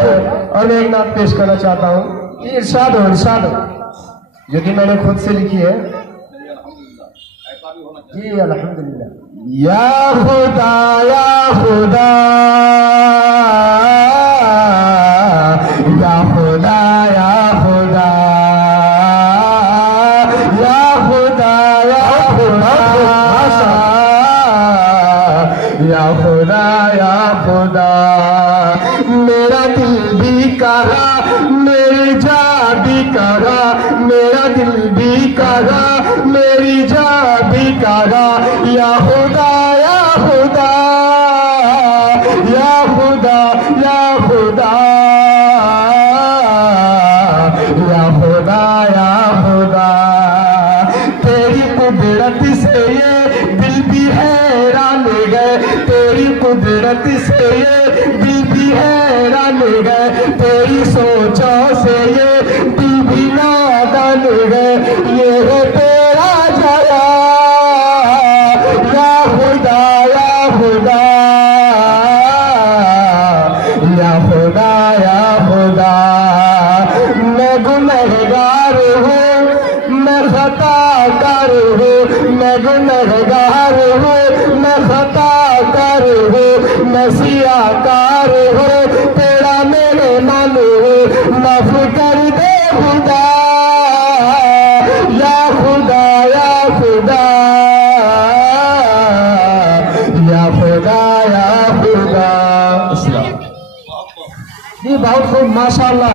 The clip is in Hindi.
और मैं एक नात पेश करना चाहता हूँ। ये इरशाद हो जो कि मैंने खुद से लिखी है। जी अल्हम्दुलिल्लाह। या खुदा या खुदा या खुदा या खुदा या खुदा या खुदा या खुदा या खुदा मेरा दिल भी कहा मेरी जान भी कहा मेरा दिल भी कहा मेरी जान भी कहा या खुदा या खुदा या खुदा या खुदा या खुदा या खुदा तेरी कुदरत से ये दिल भी हैरान गए तेरी कुदरत से ये दिल भी हैरान गए तेरी सोचों से ये दिल भी नादान गए ये है तेरा जया या खुदा या खुदा या खुदा या खुदा मैं गुनहगार हूँ मैं खताकार हूँ मैं गुनहगार हूँ मैं खताकार हूँ मैं सियाकार हूँ तेरा मेरे मन हूँ माफ कर दे खुदा या खुदा या खुदा या खुदा या खुदा। जी बहुत खूब माशाअल्लाह।